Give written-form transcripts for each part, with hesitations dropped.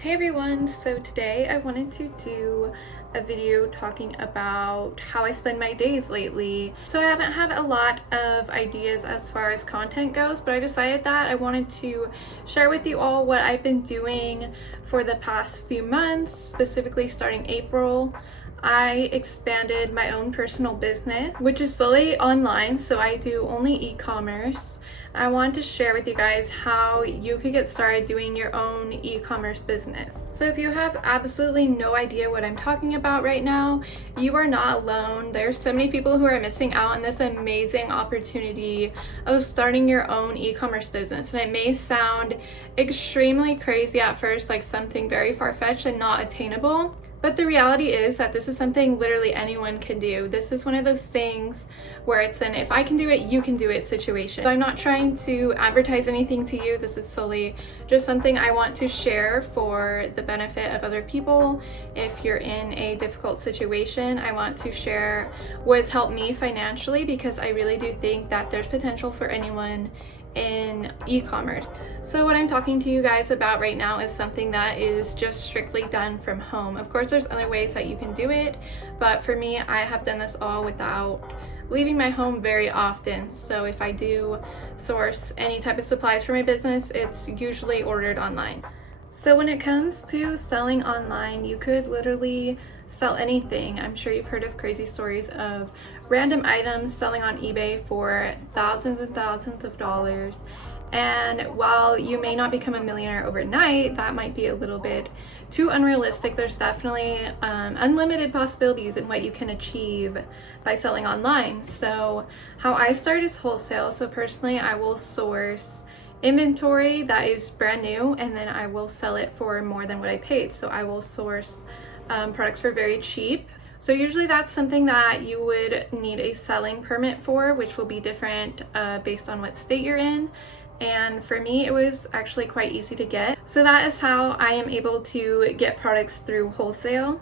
Hey everyone, so today I wanted to do a video talking about how I spend my days lately. So I haven't had a lot of ideas as far as content goes, but I decided that I wanted to share with you all what I've been doing for the past few months, specifically starting April. I expanded my own personal business, which is solely online, so I do only e-commerce. I wanted to share with you guys how you could get started doing your own e-commerce business. So if you have absolutely no idea what I'm talking about right now, you are not alone. There's so many people who are missing out on this amazing opportunity of starting your own e-commerce business. And it may sound extremely crazy at first, like something very far-fetched and not attainable. But the reality is that this is something literally anyone can do. This is one of those things where it's an if I can do it, you can do it situation. So I'm not trying to advertise anything to you. This is solely just something I want to share for the benefit of other people. If you're in a difficult situation, I want to share what has helped me financially, because I really do think that there's potential for anyone in e-commerce. So what I'm talking to you guys about right now is something that is just strictly done from home. Of course, there's other ways that you can do it, but for me, I have done this all without leaving my home very often. So if I do source any type of supplies for my business, it's usually ordered online. So when it comes to selling online, you could literally sell anything. I'm sure you've heard of crazy stories of random items selling on eBay for thousands and thousands of dollars. And while you may not become a millionaire overnight, that might be a little bit too unrealistic. There's definitely unlimited possibilities in what you can achieve by selling online. So how I start is wholesale. So personally, I will source inventory that is brand new, and then I will sell it for more than what I paid. So I will source products for very cheap. So usually that's something that you would need a selling permit for, which will be different based on what state you're in. And for me, it was actually quite easy to get. So that is how I am able to get products through wholesale.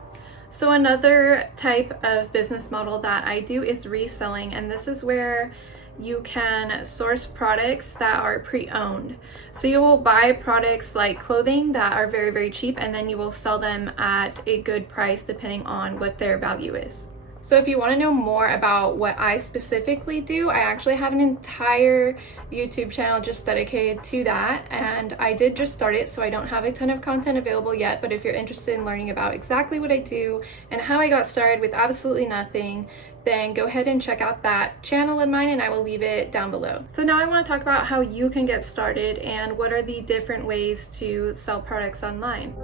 So another type of business model that I do is reselling, and this is where you can source products that are pre-owned. So you will buy products like clothing that are very, very cheap, and then you will sell them at a good price depending on what their value is. So if you want to know more about what I specifically do, I actually have an entire YouTube channel just dedicated to that, and I did just start it, so I don't have a ton of content available yet. But if you're interested in learning about exactly what I do and how I got started with absolutely nothing, then go ahead and check out that channel of mine, and I will leave it down below. So now I want to talk about how you can get started and what are the different ways to sell products online.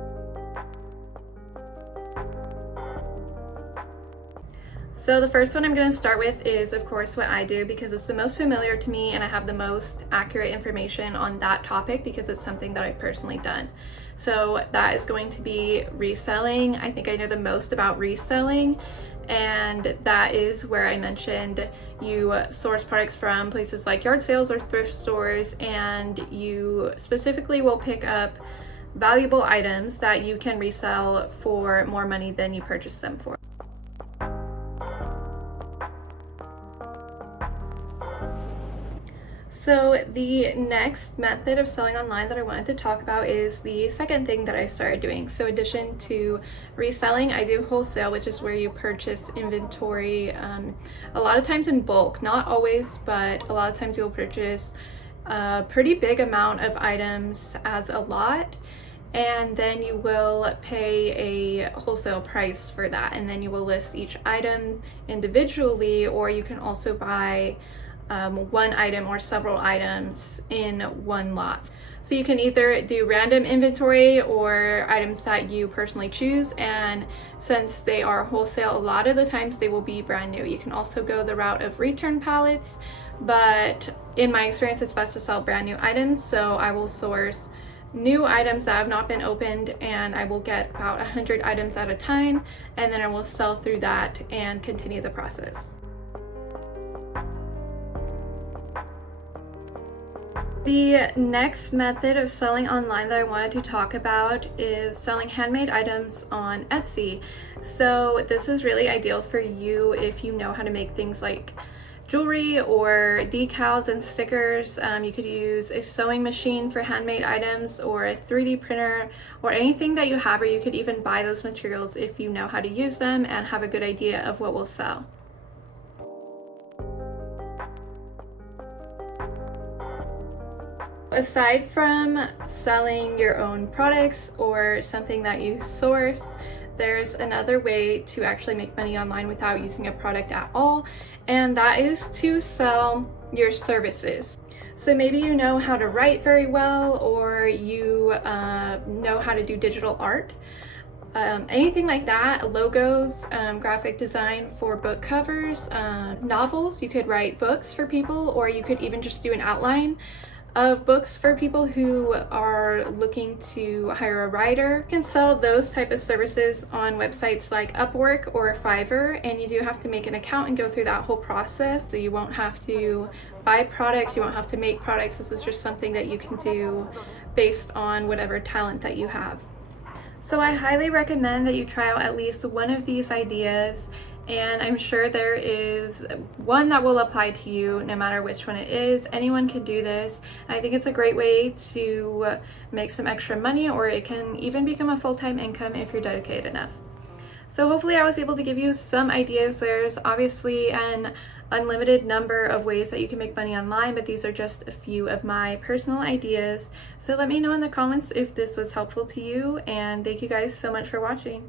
So the first one I'm going to start with is, of course, what I do, because it's the most familiar to me and I have the most accurate information on that topic because it's something that I've personally done. So that is going to be reselling. I think I know the most about reselling, and that is where I mentioned you source products from places like yard sales or thrift stores, and you specifically will pick up valuable items that you can resell for more money than you purchased them for. So the next method of selling online that I wanted to talk about is the second thing that I started doing. So in addition to reselling, I do wholesale, which is where you purchase inventory a lot of times in bulk. Not always, but a lot of times you'll purchase a pretty big amount of items as a lot, and then you will pay a wholesale price for that, and then you will list each item individually, or you can also buy one item or several items in one lot. So you can either do random inventory or items that you personally choose, and since they are wholesale, a lot of the times they will be brand new. You can also go the route of return pallets, but in my experience it's best to sell brand new items. So I will source new items that have not been opened, and I will get about 100 items at a time, and then I will sell through that and continue the process. The next method of selling online that I wanted to talk about is selling handmade items on Etsy. So this is really ideal for you if you know how to make things like jewelry or decals and stickers. You could use a sewing machine for handmade items or a 3D printer or anything that you have, or you could even buy those materials if you know how to use them and have a good idea of what will sell. Aside from selling your own products or something that you source, there's another way to actually make money online without using a product at all, and that is to sell your services. So maybe you know how to write very well, or you know how to do digital art. Anything like that, logos, graphic design for book covers, novels. You could write books for people, or you could even just do an outline of books for people who are looking to hire a writer. You can sell those type of services on websites like Upwork or Fiverr, and you do have to make an account and go through that whole process, so you won't have to buy products, you won't have to make products. This is just something that you can do based on whatever talent that you have. So I highly recommend that you try out at least one of these ideas, and I'm sure there is one that will apply to you no matter which one it is. Anyone can do this. I think it's a great way to make some extra money, or it can even become a full-time income if you're dedicated enough. So hopefully I was able to give you some ideas. There's obviously an unlimited number of ways that you can make money online, but these are just a few of my personal ideas. So let me know in the comments if this was helpful to you, and thank you guys so much for watching.